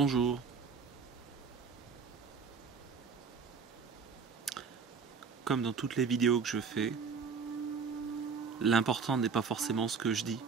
Bonjour. Comme dans toutes les vidéos que je fais, l'important n'est pas forcément ce que je dis,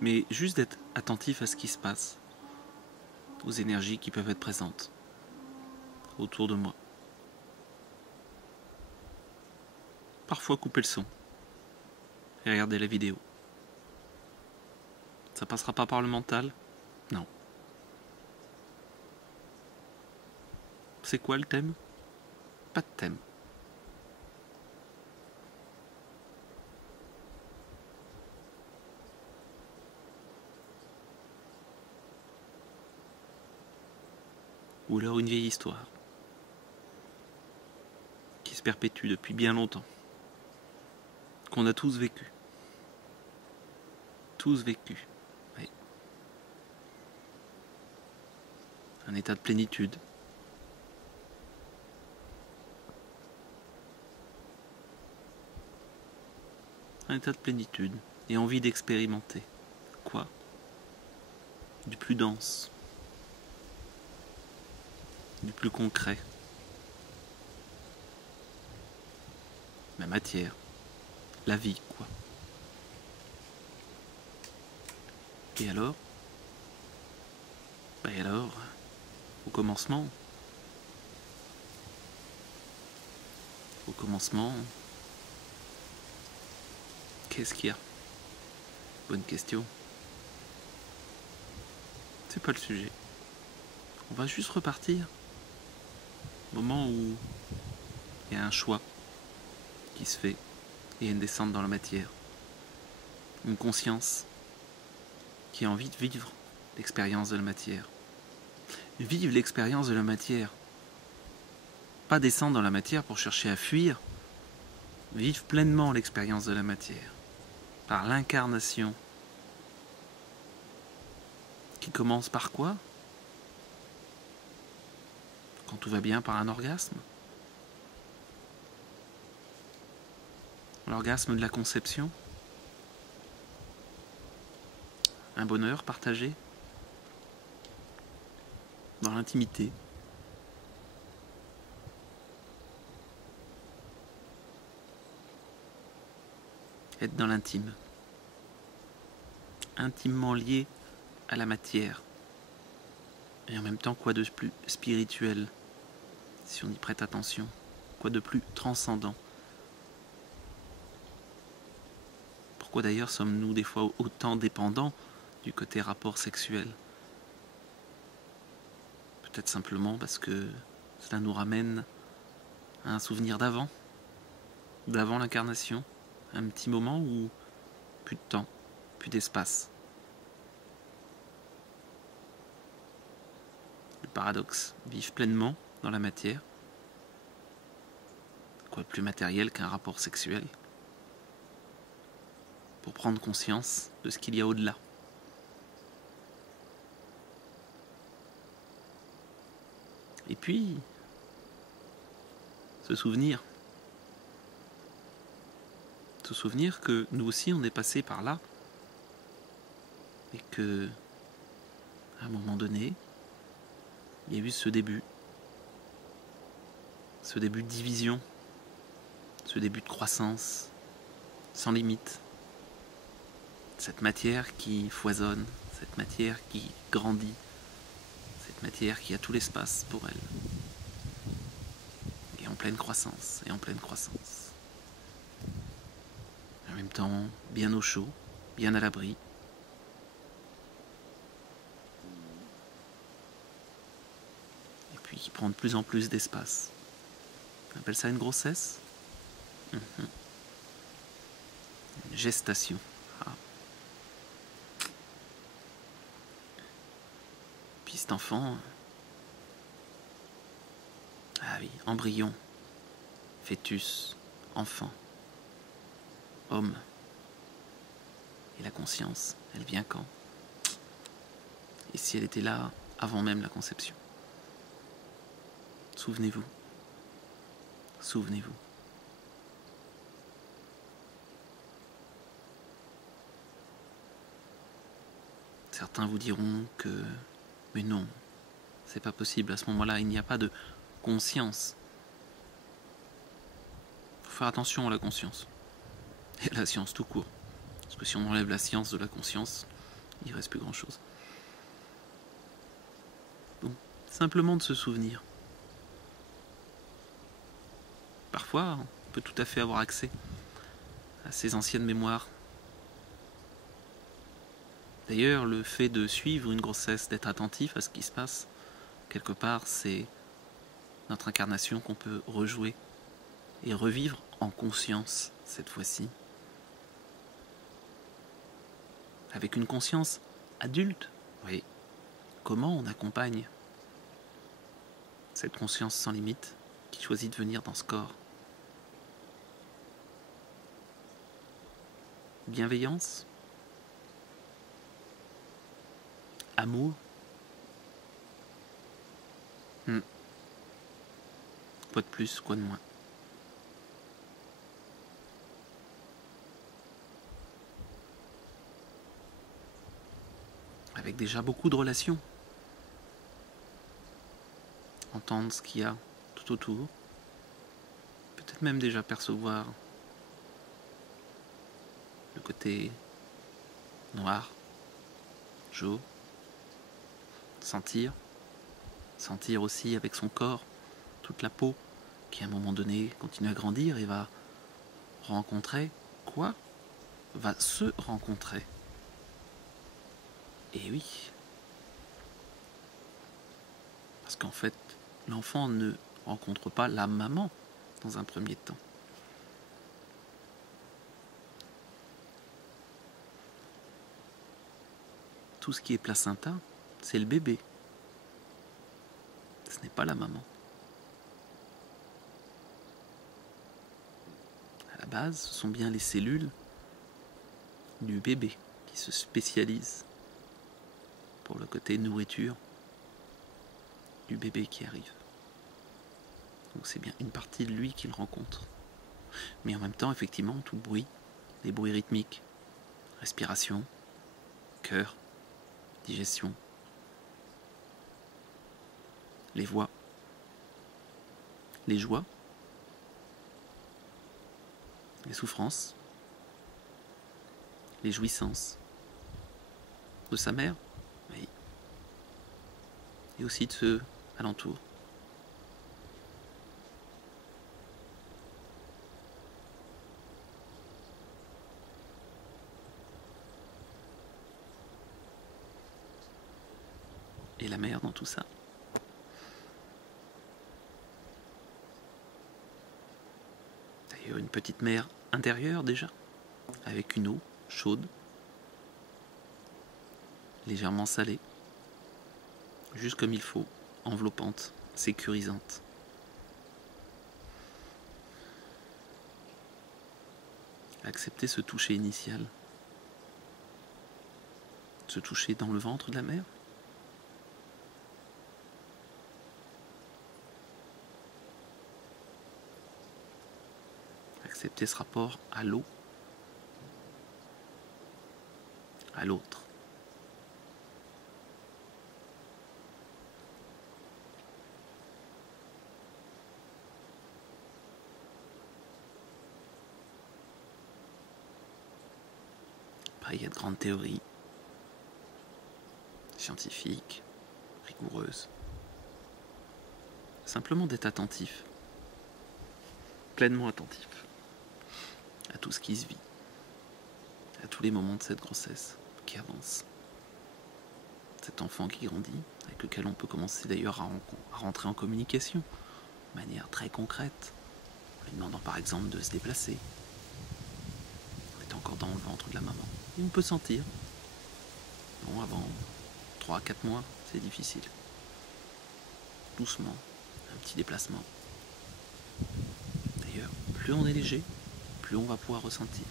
mais juste d'être attentif à ce qui se passe, aux énergies qui peuvent être présentes autour de moi. Parfois couper le son et regarder la vidéo. Ça passera pas par le mental? Non. C'est quoi le thème? Pas de thème. Ou alors une vieille histoire qui se perpétue depuis bien longtemps, qu'on a tous vécu. Tous vécu. Oui. Un état de plénitude. Un état de plénitude et envie d'expérimenter. Quoi? Du plus dense. Du plus concret. La matière. La vie, quoi. Et alors? Et alors, au commencement, qu'est-ce qu'il y a? Bonne question. C'est pas le sujet. On va juste repartir. Au moment où il y a un choix qui se fait et une descente dans la matière. Une conscience qui a envie de vivre l'expérience de la matière. Vivre l'expérience de la matière. Pas descendre dans la matière pour chercher à fuir. Vivre pleinement l'expérience de la matière. Par l'incarnation. Qui commence par quoi? Quand tout va bien, par un orgasme. L'orgasme de la conception. Un bonheur partagé. Dans l'intimité. Être dans l'intime. Intimement lié à la matière. Et en même temps, quoi de plus spirituel, si on y prête attention? Quoi de plus transcendant? Pourquoi d'ailleurs sommes-nous des fois autant dépendants du côté rapport sexuel? Peut-être simplement parce que cela nous ramène à un souvenir d'avant l'incarnation, un petit moment où plus de temps, plus d'espace. Le paradoxe, vivre pleinement dans la matière. Quoi de plus matériel qu'un rapport sexuel? Pour prendre conscience de ce qu'il y a au-delà. Et puis, se souvenir que nous aussi on est passé par là et que, à un moment donné, il y a eu ce début de division, ce début de croissance sans limite, cette matière qui foisonne, cette matière qui grandit, cette matière qui a tout l'espace pour elle, et en pleine croissance, en même temps bien au chaud, bien à l'abri, et puis qui prend de plus en plus d'espace. On appelle ça une grossesse? Une gestation. Ah. Puis cet enfant, ah oui, embryon, fœtus, enfant, homme. Et la conscience, elle vient quand? Et si elle était là avant même la conception? Souvenez-vous. Souvenez-vous. Certains vous diront que, mais non, C'est pas possible. À ce moment-là, il n'y a pas de conscience. Il faut faire attention à la conscience. Et à la science tout court. Parce que si on enlève la science de la conscience, il ne reste plus grand-chose. Donc, simplement de se souvenir. Parfois, on peut tout à fait avoir accès à ces anciennes mémoires. D'ailleurs, le fait de suivre une grossesse, d'être attentif à ce qui se passe, quelque part, c'est notre incarnation qu'on peut rejouer et revivre en conscience cette fois-ci. Avec une conscience adulte. Oui. Comment on accompagne cette conscience sans limite qui choisit de venir dans ce corps? Bienveillance, amour. Quoi de plus, quoi de moins? Avec déjà beaucoup de relations. Entendre ce qu'il y a tout autour. Peut-être même déjà percevoir le côté noir, jaune. Sentir aussi avec son corps toute la peau qui à un moment donné continue à grandir et va rencontrer quoi? Va se rencontrer. Et oui. Parce qu'en fait, l'enfant ne rencontre pas la maman dans un premier temps. Tout ce qui est placenta, c'est le bébé. Ce n'est pas la maman. À la base, ce sont bien les cellules du bébé qui se spécialisent pour le côté nourriture du bébé qui arrive. Donc c'est bien une partie de lui qu'il rencontre. Mais en même temps, effectivement, tout le bruit, les bruits rythmiques, respiration, cœur, digestion, les voix, les joies, les souffrances, les jouissances de sa mère, oui, et aussi de ceux alentours. Et la mère dans tout ça. D'ailleurs, une petite mer intérieure déjà, avec une eau chaude, légèrement salée, juste comme il faut, enveloppante, sécurisante. Accepter ce toucher initial, se toucher dans le ventre de la mère. Accepter ce rapport à l'eau, à l'autre. Après, il y a de grandes théories scientifiques, rigoureuses. Simplement d'être attentif, pleinement attentif à tout ce qui se vit, à tous les moments de cette grossesse qui avance. Cet enfant qui grandit, avec lequel on peut commencer d'ailleurs à rentrer en communication de manière très concrète, en lui demandant par exemple de se déplacer. On est encore dans le ventre de la maman. Et on peut sentir. Bon, avant 3-4 mois, c'est difficile. Doucement, un petit déplacement. D'ailleurs, plus on est léger, plus on va pouvoir ressentir.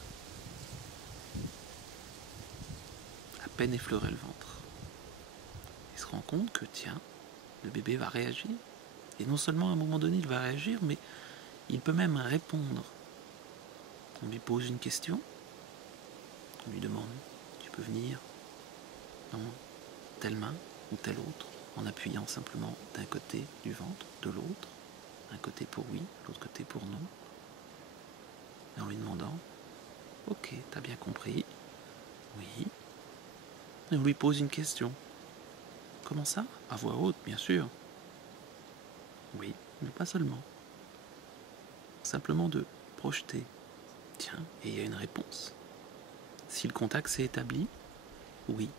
À peine effleurer le ventre. Il se rend compte que, tiens, le bébé va réagir. Et non seulement à un moment donné, il va réagir, mais il peut même répondre. On lui pose une question. On lui demande, tu peux venir dans telle main ou telle autre. en appuyant simplement d'un côté du ventre, de l'autre, un côté pour oui, l'autre côté pour non, et en lui demandant « Ok, t'as bien compris ? Oui. » Et on lui pose une question. « Comment ça ? À voix haute, bien sûr. » Oui, mais pas seulement. Simplement de projeter. Tiens, et il y a une réponse. Si le contact s'est établi, oui.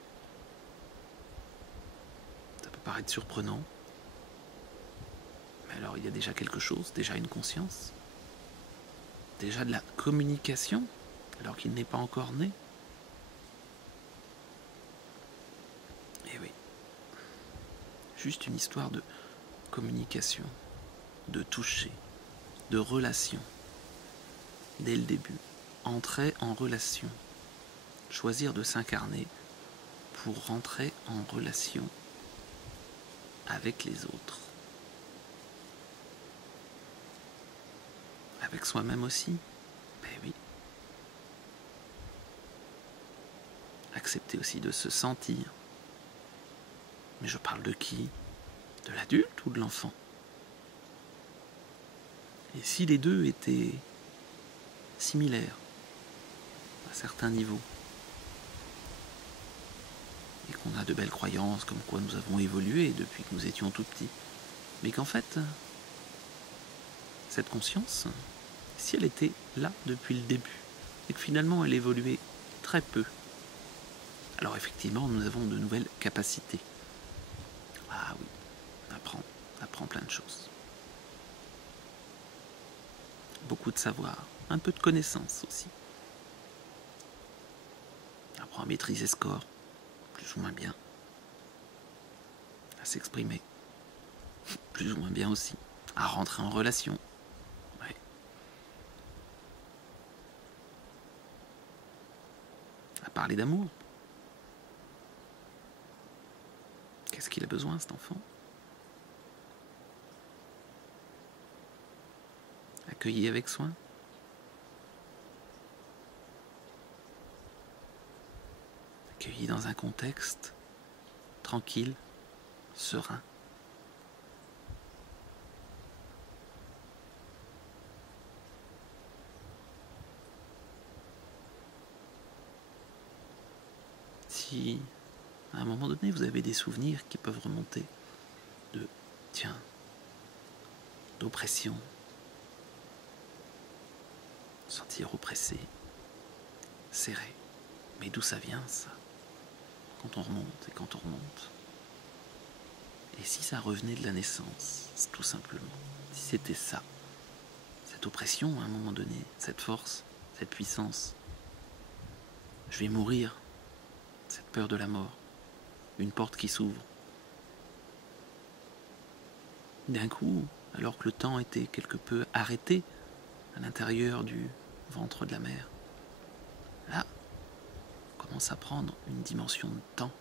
Ça peut paraître surprenant, mais alors il y a déjà quelque chose, déjà une conscience, déjà de la communication, alors qu'il n'est pas encore né. Et oui, juste une histoire de communication, de toucher, de relation, dès le début. Entrer en relation, choisir de s'incarner pour rentrer en relation avec les autres. Avec soi-même aussi. Ben oui. Accepter aussi de se sentir. Mais je parle de qui ? De l'adulte ou de l'enfant ? Et si les deux étaient similaires à certains niveaux, et qu'on a de belles croyances comme quoi nous avons évolué depuis que nous étions tout petits, mais qu'en fait, cette conscience, si elle était là depuis le début, et que finalement elle évoluait très peu, alors effectivement nous avons de nouvelles capacités. Ah oui, on apprend plein de choses. Beaucoup de savoir, un peu de connaissances aussi. On apprend à maîtriser ce corps, plus ou moins bien, à s'exprimer, plus ou moins bien aussi, à rentrer en relation. Ouais. À parler d'amour. Qu'est-ce qu'il a besoin, cet enfant ? Accueilli avec soin. Accueilli dans un contexte tranquille, serein. Si à un moment donné vous avez des souvenirs qui peuvent remonter de d'oppression, sentir oppressé, serré, mais d'où ça vient ça ? Quand on remonte et quand on remonte. Et si ça revenait de la naissance, tout simplement, si c'était ça, cette oppression à un moment donné, cette force, cette puissance, je vais mourir, cette peur de la mort, une porte qui s'ouvre. D'un coup, alors que le temps était quelque peu arrêté à l'intérieur du ventre de la mer, là, on commence à prendre une dimension de temps,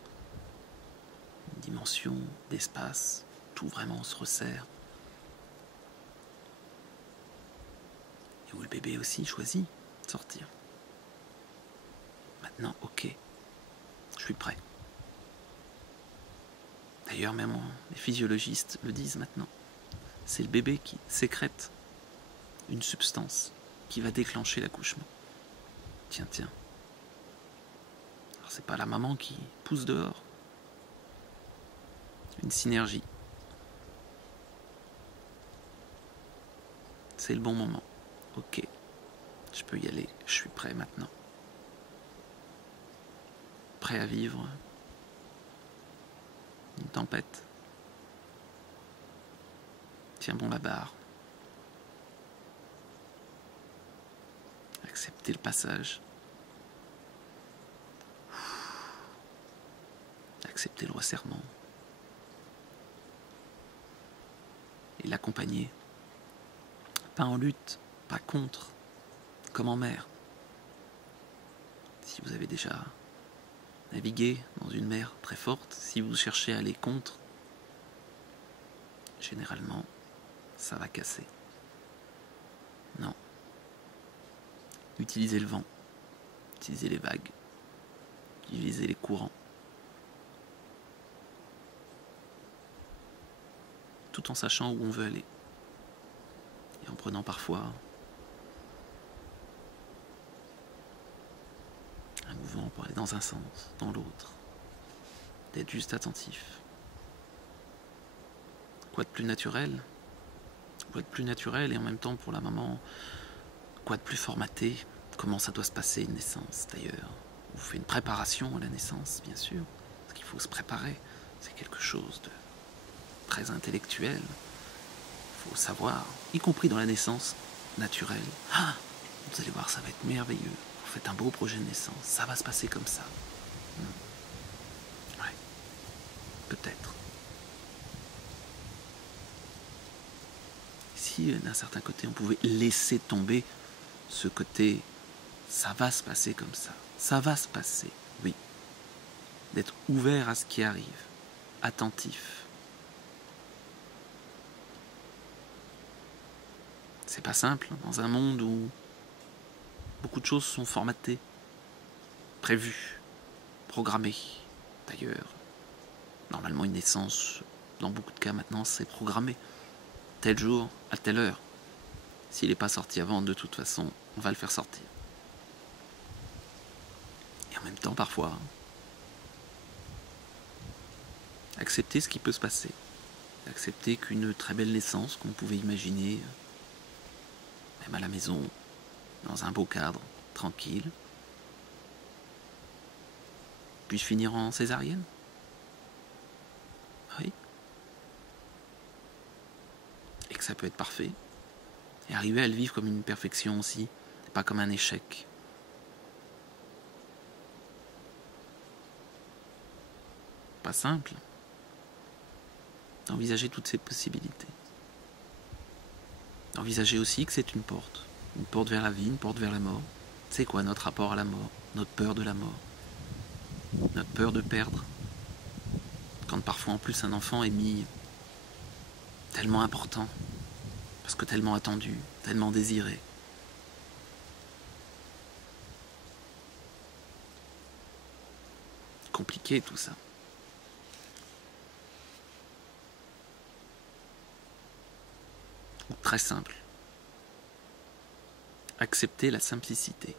une dimension d'espace, tout vraiment se resserre. Et où le bébé aussi choisit de sortir. Maintenant, ok, je suis prêt. D'ailleurs, même les physiologistes le disent maintenant. C'est le bébé qui sécrète une substance qui va déclencher l'accouchement. Tiens. Alors c'est pas la maman qui pousse dehors. Une synergie. C'est le bon moment. Ok, je peux y aller, je suis prêt maintenant. Prêt à vivre une tempête. Tiens bon la barre. Accepter le passage. Accepter le resserrement. Et l'accompagner. Pas en lutte, pas contre, comme en mer. Si vous avez déjà navigué dans une mer très forte, si vous cherchez à aller contre, généralement, ça va casser. Non. Utilisez le vent, utilisez les vagues, utilisez les courants. tout en sachant où on veut aller. Et en prenant parfois un mouvement pour aller dans un sens, dans l'autre. D'être juste attentif. Quoi de plus naturel ? Quoi de plus naturel et en même temps pour la maman, quoi de plus formaté ? Comment ça doit se passer une naissance d'ailleurs ? On fait une préparation à la naissance, bien sûr, parce qu'il faut se préparer. C'est quelque chose de très intellectuel. Il faut savoir, y compris dans la naissance naturelle. Ah, vous allez voir, ça va être merveilleux. Vous faites un beau projet de naissance, ça va se passer comme ça. Ouais, peut-être. Si d'un certain côté on pouvait laisser tomber ce côté, ça va se passer comme ça va se passer, oui. D'être ouvert à ce qui arrive, attentif. C'est pas simple dans un monde où beaucoup de choses sont formatées, prévues, programmées. D'ailleurs, normalement une naissance, dans beaucoup de cas maintenant, c'est programmé. Tel jour, à telle heure. S'il n'est pas sorti avant, de toute façon, on va le faire sortir. Et en même temps, parfois, accepter ce qui peut se passer. Accepter qu'une très belle naissance qu'on pouvait imaginer, même à la maison, dans un beau cadre, tranquille, puisse finir en césarienne. Oui. Et que ça peut être parfait. Et arriver à le vivre comme une perfection aussi, pas comme un échec. Pas simple d'envisager toutes ces possibilités. D'envisager aussi que c'est une porte vers la vie, une porte vers la mort. C'est quoi notre rapport à la mort, notre peur de la mort, notre peur de perdre. Quand parfois en plus un enfant est mis tellement important, parce que tellement attendu, tellement désiré. Compliqué tout ça. Très simple. Accepter la simplicité.